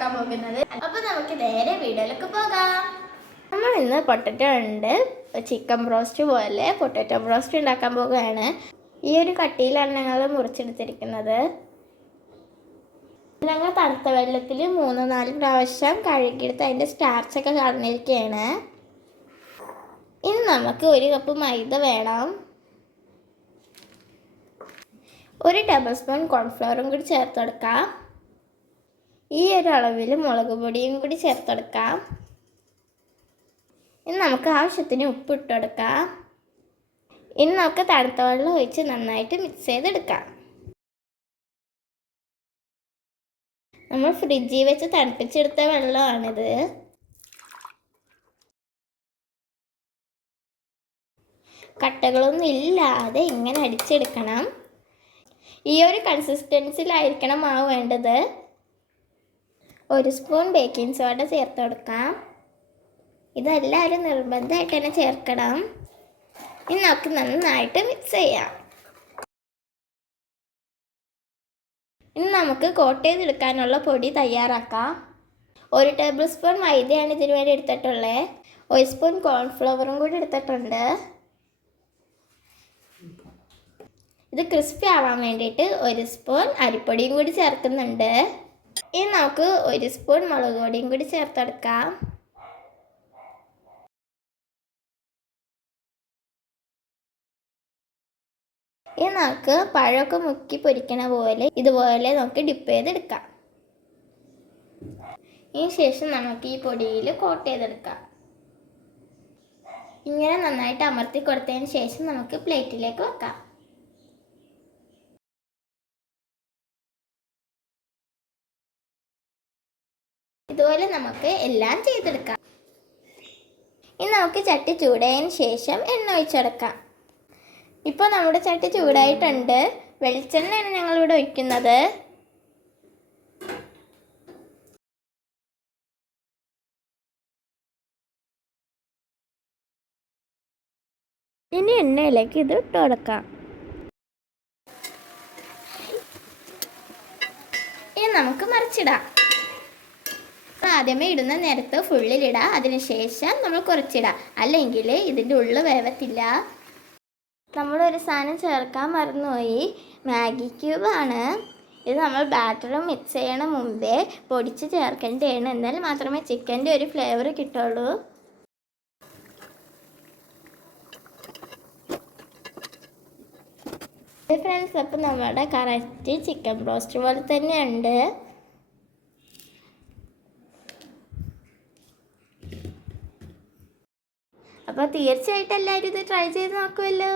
ഉണ്ടാക്കാൻ പോകുന്നത്. അപ്പോൾ നമുക്ക് നേരെ വീഡിയോയിലേക്ക് പോകാം. നമ്മൾ ഇന്ന് പൊട്ടറ്റോ ഉണ്ട് ചിക്കൻ ബ്രോസ്റ്റ് പോലെ പൊട്ടറ്റോ ബ്രോസ്റ്റ് ഉണ്ടാക്കാൻ പോകുകയാണ്. ഈ ഒരു കട്ടിയിലാണ് ഞങ്ങൾ മുറിച്ചെടുത്തിരിക്കുന്നത്. ഞങ്ങൾ തണുത്ത വെള്ളത്തിൽ 3-4 പ്രാവശ്യം കഴുകിയെടുത്ത് അതിൻ്റെ സ്റ്റാർച്ചൊക്കെ കളഞ്ഞിരിക്കുകയാണ്. ഇനി നമുക്ക് 1 കപ്പ് മൈദ വേണം. 1 ടേബിൾ സ്പൂൺ കോൺഫ്ലവറും കൂടി ചേർത്ത് കൊടുക്കാം. ഈ ഒരു അളവിൽ മുളക് പൊടിയും കൂടി ചേർത്ത് കൊടുക്കാം. ഇനി നമുക്ക് ആവശ്യത്തിന് ഉപ്പ് ഇട്ട് കൊടുക്കാം. ഇനി നമുക്ക് തണുത്ത വെള്ളം ഒഴിച്ച് നന്നായിട്ട് മിക്സ് ചെയ്തെടുക്കാം. നമ്മൾ ഫ്രിഡ്ജിൽ വെച്ച് തണുപ്പിച്ചെടുത്ത വെള്ളമാണിത്. കട്ടകളൊന്നും ഇല്ലാതെ ഇങ്ങനെ അടിച്ചെടുക്കണം. ഈ ഒരു കൺസിസ്റ്റൻസിലായിരിക്കണം മാവ് വേണ്ടത്. 1 സ്പൂൺ ബേക്കിംഗ് സോഡ ചേർത്ത് കൊടുക്കാം. ഇതെല്ലാവരും നിർബന്ധമായിട്ട് തന്നെ ചേർക്കണം. ഇനി നമുക്ക് നന്നായിട്ട് മിക്സ് ചെയ്യാം. ഇനി നമുക്ക് കോട്ട് ചെയ്തെടുക്കാനുള്ള പൊടി തയ്യാറാക്കാം. 1 ടേബിൾ സ്പൂൺ മൈദയാണ് ഇതിനു വേണ്ടി എടുത്തിട്ടുള്ളത്. 1 സ്പൂൺ കോൺഫ്ലവറും കൂടി എടുത്തിട്ടുണ്ട്. ഇത് ക്രിസ്പി ആവാൻ വേണ്ടിയിട്ട് 1 സ്പൂൺ അരിപ്പൊടിയും കൂടി ചേർക്കുന്നുണ്ട്. ഇനി നമുക്ക് 1 സ്പൂൺ മുളക് പൊടിയും കൂടി ചേർത്തെടുക്കാം. ഇനി നമുക്ക് പഴമൊക്കെ മുക്കി പൊരിക്കണ പോലെ ഇതുപോലെ നമുക്ക് ഡിപ്പ് ചെയ്തെടുക്കാം. ഇതിന് ശേഷം നമുക്ക് ഈ പൊടിയിൽ കോട്ട് ചെയ്തെടുക്കാം. ഇങ്ങനെ നന്നായിട്ട് അമർത്തി കൊടുത്തതിന് ശേഷം നമുക്ക് പ്ലേറ്റിലേക്ക് വെക്കാം. ഇതുപോലെ നമുക്ക് എല്ലാം ചെയ്തെടുക്കാം. ഇനി നമുക്ക് ചട്ടി ചൂടായതിന് ശേഷം എണ്ണ ഒഴിച്ചെടുക്കാം. ഇപ്പോൾ നമ്മുടെ ചട്ടി ചൂടായിട്ടുണ്ട്. വെളിച്ചെണ്ണയാണ് ഞങ്ങളിവിടെ ഒഴിക്കുന്നത്. ഇനി എണ്ണയിലേക്ക് ഇത് ഇട്ട് കൊടുക്കാം. ഇനി നമുക്ക് മറിച്ചിടാം. ആദ്യമേ ഇടുന്ന നേരത്ത് ഫുള്ളിലിടുക. അതിനുശേഷം നമ്മൾ കുറച്ചിടുക, അല്ലെങ്കിൽ ഇതിൻ്റെ ഉള്ളിൽ വേവത്തില്ല. നമ്മളൊരു സാധനം ചേർക്കാൻ മറന്നുപോയി. മാഗി ക്യൂബാണ് ഇത്. നമ്മൾ ബാറ്റർ മിക്സ് ചെയ്യണ മുമ്പേ പൊടിച്ച് ചേർക്കേണ്ടതാണ്. എന്നാൽ മാത്രമേ ചിക്കൻ്റെ ഒരു ഫ്ലേവർ കിട്ടുള്ളൂ. ഫ്രണ്ട്സ്, അപ്പം നമ്മുടെ കറക്റ്റ് ചിക്കൻ ബ്രോസ്റ്റ് പോലെ തന്നെയുണ്ട്. അപ്പോൾ തീർച്ചയായിട്ടും എല്ലാവരും ഇത് ട്രൈ ചെയ്ത് നോക്കുമല്ലോ.